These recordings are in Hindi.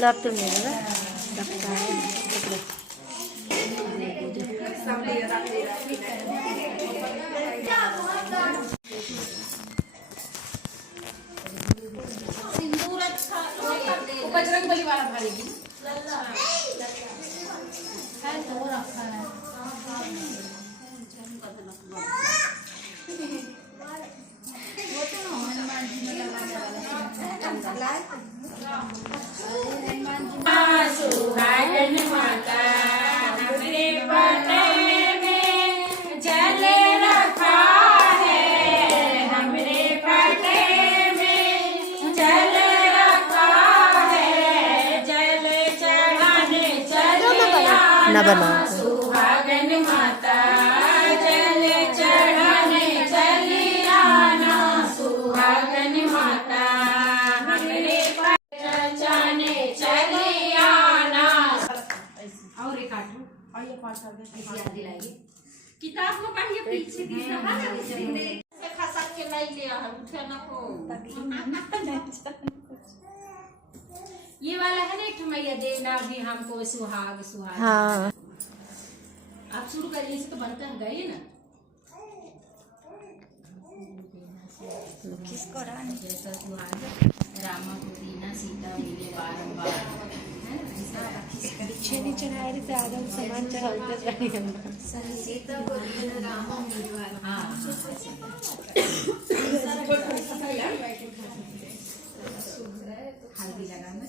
लैपटॉप में लगा लगता है। सिंदूर अच्छा बजरंग बली वाला भरेगी है तो रखा है। वो तो हनुमान जी में सुहागन माता हमरे पटे में जल रखा है, हमरे पटे में जल रखा है, जल चढ़ाने चलिया ना बना सुहागन माता जल चढ़ाने चलिया ना सुहागन माता हमरे जाने चलिया ना। और एक काटू और ये पास कर दे दिलाएगी किताब में पढ़िए पीछे से खसक के लाई ले आ उठे ना को ये वाला है ना एक मैया देना भी हमको सुहाग सुहाग। हाँ आप शुरू करिए इसे तो बनता है गाइए ना। किसको रानी जैसा सुहाग रामा को दीना सीता मिले बारंबार पीछे नहीं चढ़ाए थे आधा सामान चढ़ाते जाएंगे सीता को दीना रामा मिले। हाँ हल्दी लगाना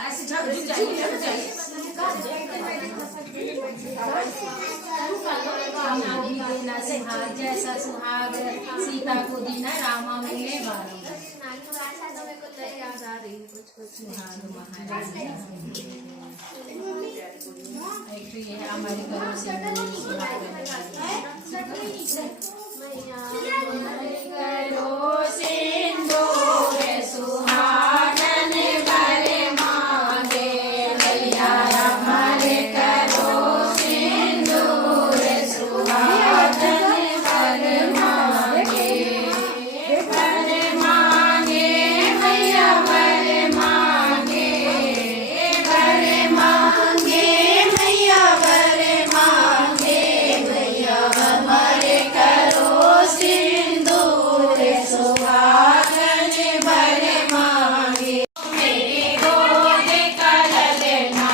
ऐसे झाड़ू चाहिए देना सुहाग जैसा सुहाग सीता को दीना रामा मिले बारंबार सुहाग महारानी। एक तो ये हमारी घरों से सुहागन भरे मांगे भैया हमारे करो सिंदूर सुहागन भरे मांगे भैया भरे मांगे भैया भरे मांगे भैया हमारे करो सिंदूर सुहागन भरे मांगे। मेरे गोद का ललना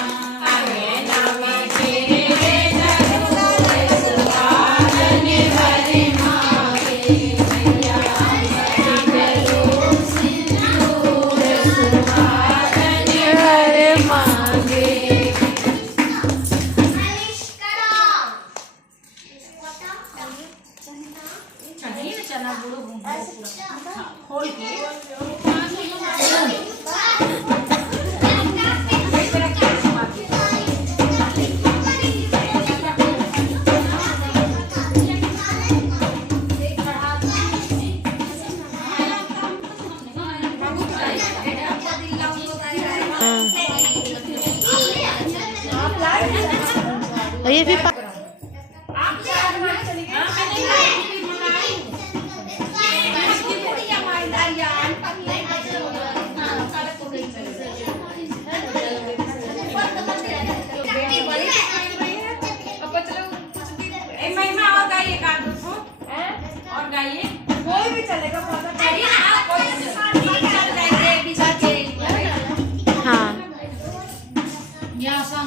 अंगना में तेरे जरूर सुहागन भरे मांगे भैया हमारे करो सिंदूर सुहागन भरे मांगे। चाहिए ना चना गुड़ खोल के और ये भी और गाइए कोई भी चलेगा हाँ या आसान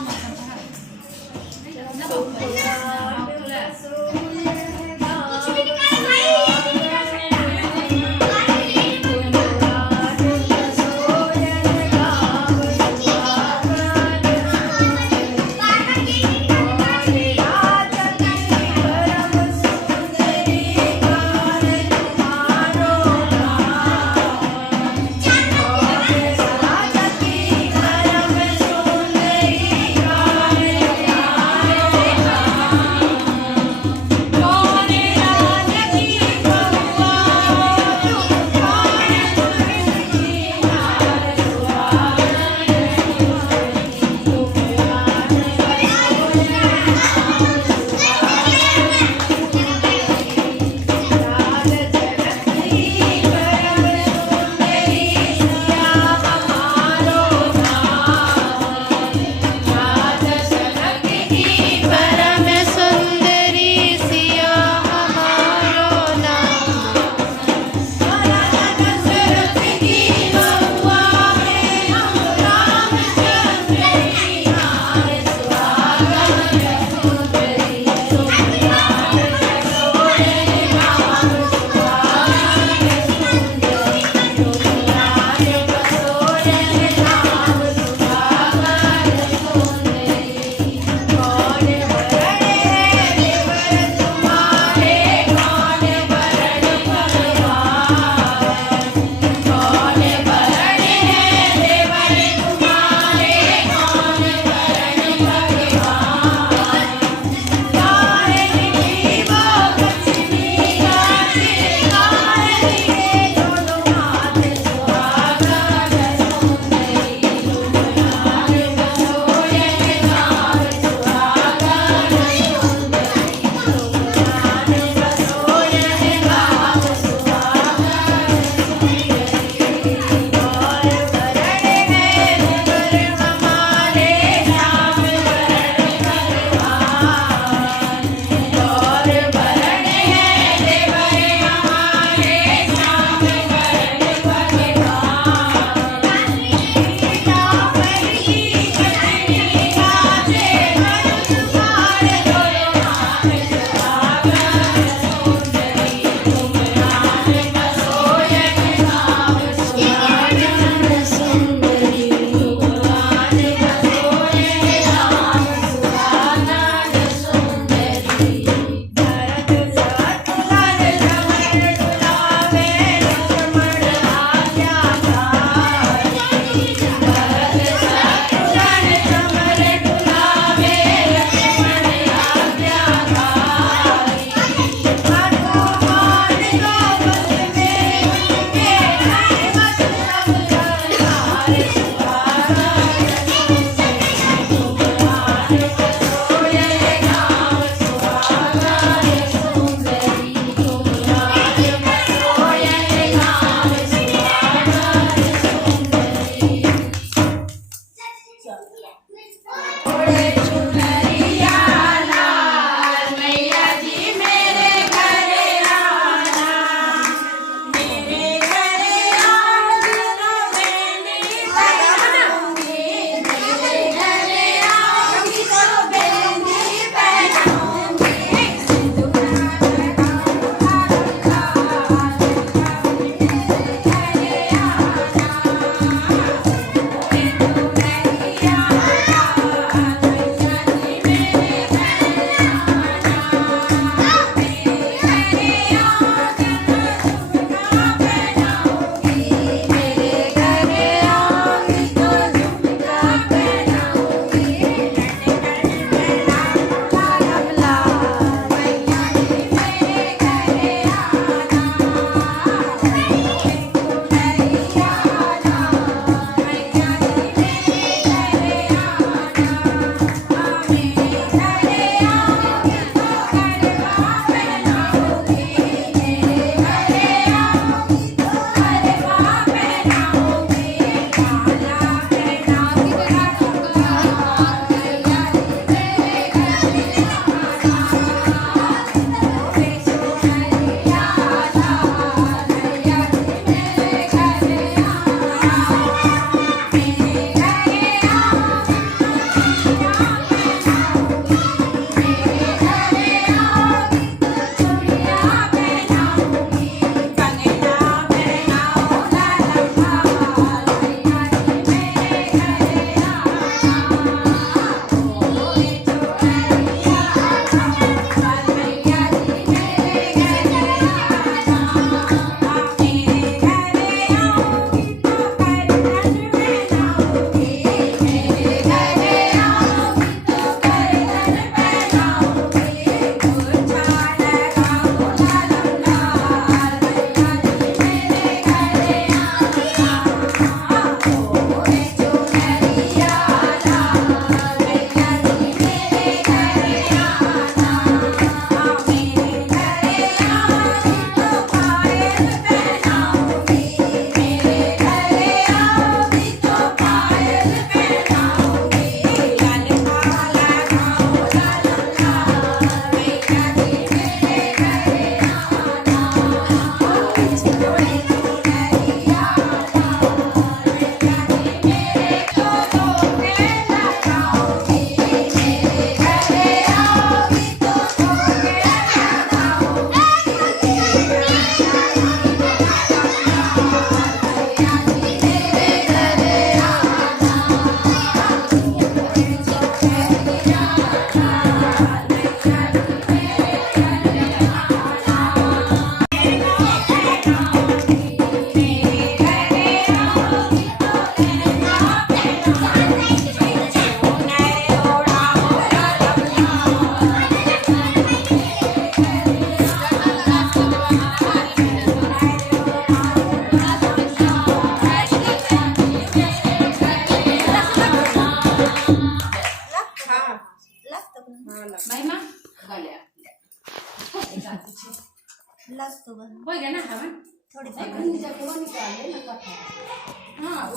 हाँ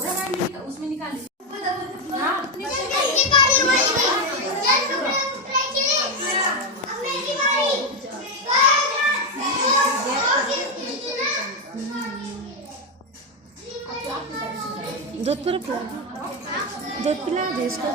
उसमें निकाल दूध पूरा पिला दूध पिला दे इसको।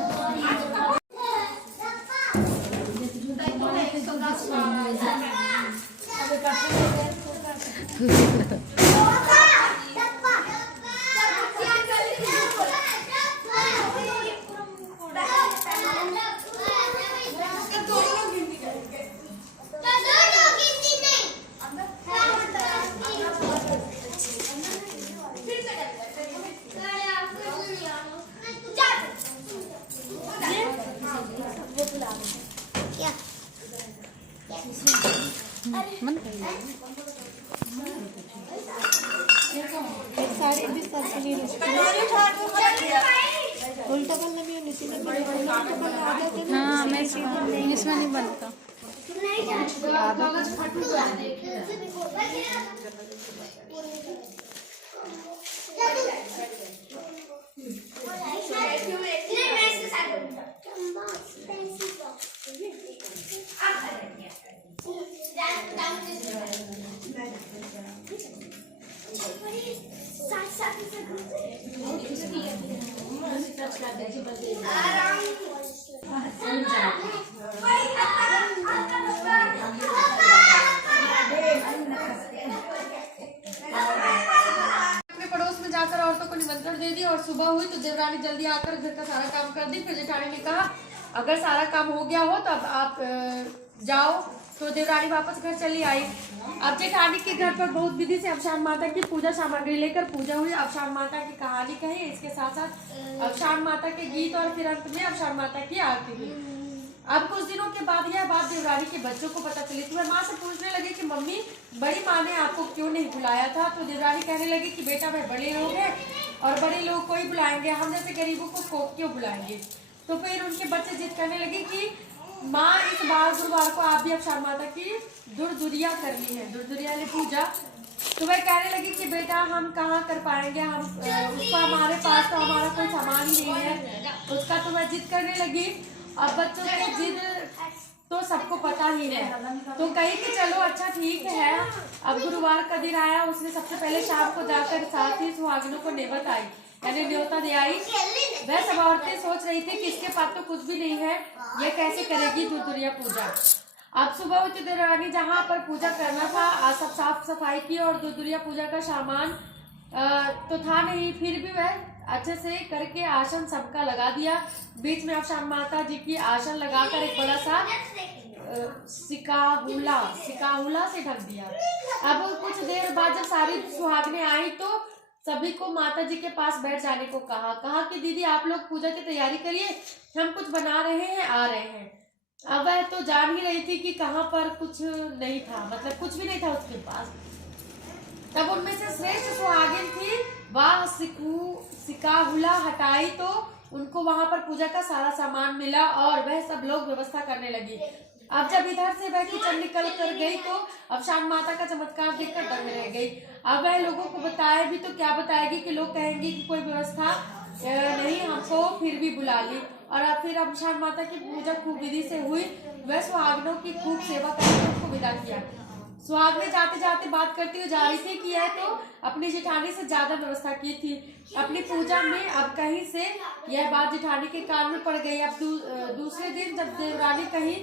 साड़ी भी उल्टा पल्ला भी हाँ मैं इसमें नहीं बनता। पड़ोस में जाकर औरतों को निमंत्रण दे दिया और सुबह हुई तो देवरानी जल्दी आकर घर का सारा काम कर दी। फिर जेठानी ने कहा अगर सारा काम हो गया हो तो अब आप जाओ। तो देवरानी वापस घर चली आई। अब जेठानी के घर पर बहुत विधि से अवशान माता की पूजा सामग्री लेकर पूजा हुई। अवशान माता की कहानी कही, इसके साथ साथ अवशान माता के गीत और फिर अंत में अवशान माता की आरती हुई। अब कुछ दिनों के बाद यह बात देवरानी के बच्चों को पता चली। तो वह माँ से पूछने लगे कि मम्मी बड़ी माँ ने आपको क्यों नहीं बुलाया था। तो देवरानी कहने लगी कि बेटा वह बड़े लोग हैं और बड़े लोग को ही बुलाएंगे, हम जैसे गरीबों को क्यों बुलाएंगे। तो फिर उनके बच्चे जिद करने लगे कि माँ इस बार गुरुवार को आप भी अवशान माता की दुर्दुरिया करनी है, दुर्दुरिया ने पूजा। तो वह कहने लगी कि बेटा हम कहाँ कर पाएंगे, हम उसका हमारे पास तो हमारा कोई सामान ही नहीं है उसका। तो वह जिद करने लगी। अब बच्चों की जिद तो सबको पता ही है। तो कही कि चलो अच्छा ठीक है। अब गुरुवार का दिन आया, उसने सबसे पहले शाम को जाकर साथ ही सुहागिनों को नेमत आई यानी न्योता दे आई। वह सब औरतें सोच रही थी कि इसके पास तो कुछ भी नहीं है, यह कैसे करेगी दुर्दुरिया पूजा। अब सुबह हुई तो देवरानी जहाँ पर पूजा करना था सब साफ सफाई की और दुर्दुरिया पूजा का सामान तो था नहीं, फिर भी वह अच्छे से करके आसन सबका लगा दिया। बीच में अवशान माता जी की आसन लगाकर एक बड़ा सा सिकाहुला से ढक दिया। अब कुछ देर बाद जब सारी सुहागनें आई तो सभी को माता जी के पास बैठ जाने को कहा कि दीदी आप लोग पूजा की तैयारी करिए, हम कुछ बना रहे हैं, आ रहे हैं। अब वह तो जान ही रही थी कि कहाँ पर कुछ नहीं था, मतलब कुछ भी नहीं था उसके पास। तब उनमें से श्रेष्ठ सुहागिन थी, वह सिकाहुला हटाई तो उनको वहां पर पूजा का सारा सामान मिला और वह सब लोग व्यवस्था करने लगी। अब जब इधर से वह किचन निकल कर गई तो अवशान माता का चमत्कार देखकर दंग रह गई। अब वह लोगों को बताए भी तो क्या बताएगी कि लोग कहेंगे कि कोई व्यवस्था नहीं, हमको फिर भी बुला ली। और अब फिर अवशान माता की पूजा खूब विधि से हुई। वह सुहागनों की खूब सेवा करके उनको विदा किया। सुहागनें जाते जाते बात करती हुई जा रही थी कि यह तो अपनी जेठानी से ज्यादा व्यवस्था की थी अपनी पूजा में। अब कहीं से यह बात जेठानी के कान में पड़ गई। अब दूसरे दिन जब देवरानी कहीं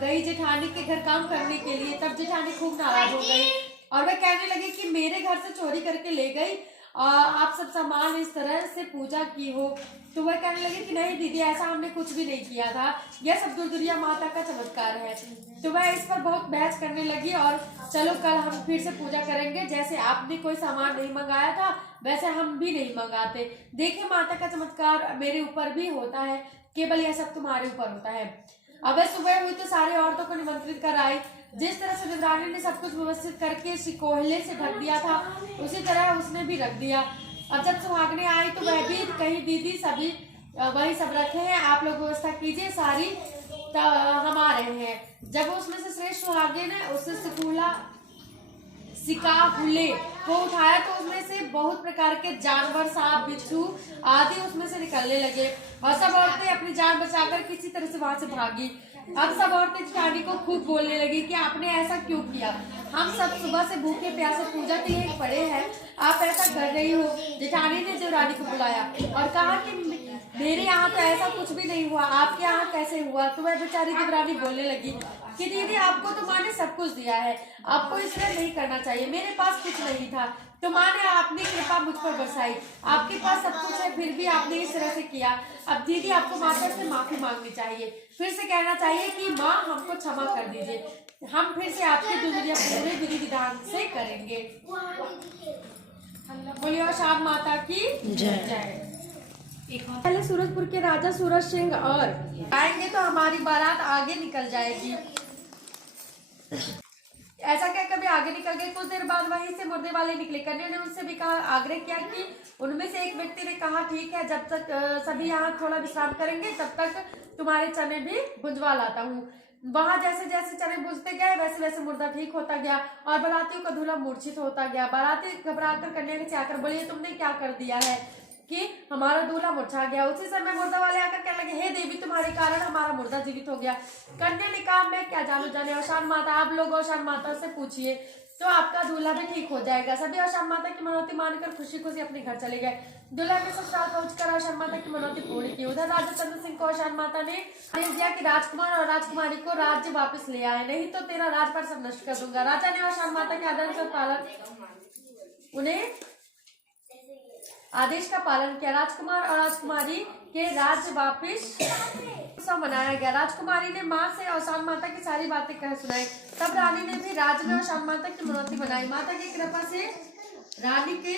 गई जेठानी के घर काम करने के लिए, तब जेठानी खूब नाराज हो गई और वह कहने लगी कि मेरे घर से चोरी करके ले गई, आप सब सामान इस तरह से पूजा की हो। तो वह कहने लगी कि नहीं दीदी ऐसा हमने कुछ भी नहीं किया था, यह सब दुर्दुरिया माता का चमत्कार है। तो वह इस पर बहुत बहस करने लगी और चलो कल हम फिर से पूजा करेंगे, जैसे आपने कोई सामान नहीं मंगाया था वैसे हम भी नहीं मंगाते। देखिए माता का चमत्कार मेरे ऊपर भी होता है, केवल यह सब तुम्हारे ऊपर होता है। अब सुबह हुई तो सारे औरतों को निमंत्रित कर आई। जिस तरह से देवरानी ने सब कुछ व्यवस्थित करके सिकोहले से ढक दिया था उसी तरह उसने भी रख दिया। अब जब सुहागनें आई तो वह भी कहीं दीदी सभी वही सब रखे हैं, आप लोग व्यवस्था कीजिए, सारी हम आ रहे हैं। जब उसमें से श्रेष्ठ सुहागिन ने उससे सिकाहुले को उठाया तो उसमें से बहुत प्रकार के जानवर, सांप, बिच्छू आदि उसमें से निकलने लगे और सब औरतें अपनी जान बचाकर किसी तरह से वहां से भागी। अब सब औरतें जेठानी को खूब बोलने लगी कि आपने ऐसा क्यों किया, हम सब सुबह से भूखे प्यासे पूजा के लिए पड़े हैं, आप ऐसा कर रही हो। जेठानी ने देवरानी को बुलाया और कहा कि मेरे यहाँ तो ऐसा कुछ भी नहीं हुआ, आपके यहाँ कैसे हुआ। तो वह बेचारी देवरानी बोलने लगी कि दीदी आपको तो माँ ने सब कुछ दिया है, आपको इसलिए नहीं करना चाहिए, मेरे पास कुछ नहीं था तो माँ ने अपनी कृपा मुझ पर बरसाई, आपके पास सब कुछ है फिर भी आपने इस तरह से किया। अब दीदी आपको माता से माफी मांगनी चाहिए, फिर से कहना चाहिए कि माँ हमको क्षमा कर दीजिए, हम फिर से आपकी दुनिया पूरे विधि विधान से करेंगे। बोलिए शाम माता की जय। पहले सूरजपुर के राजा सूरज सिंह और आएंगे तो हमारी बारात आगे निकल जाएगी। ऐसा क्या कभी आगे निकल गए। कुछ देर बाद वहीं से मुर्दे वाले निकले। कन्या ने उनसे भी कहा, आग्रह किया कि उनमें से एक व्यक्ति ने कहा ठीक है, जब तक सभी यहाँ थोड़ा विश्राम करेंगे तब तक तुम्हारे चने भी भुजवा लाता हूँ। वहां जैसे जैसे चने भुजते गए वैसे वैसे मुर्दा ठीक होता गया और बारातियों का दूल्हा मूर्छित होता गया। बाराती घबराकर कन्या के चाकर बोलिए तुमने क्या कर दिया है कि हमारा दूल्हा मुरझा गया। उसी समय मुर्दा वाले आकर कहने लगे, हे देवी तुम्हारे कारण हमारा मुर्दा जीवित हो गया। कन्या ने कहा मैं क्या जानू जाने, औशान माता आप लोग औशान माता से पूछिए तो आपका दूल्हा भी ठीक हो जाएगा। सभी औशान माता की मनौती मानकर खुशी खुशी अपने घर चले गए। दूल्हा के ससुराल पहुंचकर औशान माता की मनौती पूरी की। उधर राजा चंद्र सिंह को औशान माता ने आदेश दिया कि राजकुमार और राजकुमारी को राज्य वापस ले आए, नहीं तो तेरा राज पर सब नष्ट कर दूंगा। राजा ने औशान माता के आदेश का पालन किया। राजकुमार और राजकुमारी के राज्य वापिस मनाया गया। राजकुमारी ने माँ से औशान माता की सारी बातें कह सुनाई। तब रानी ने भी राज्य में औशान माता की मनौती बनाई। माता की कृपा से रानी के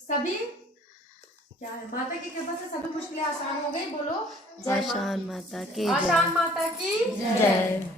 सभी माता की कृपा से सभी मुश्किलें आसान हो गई। बोलो जय औशान माता की औशान माता की जय।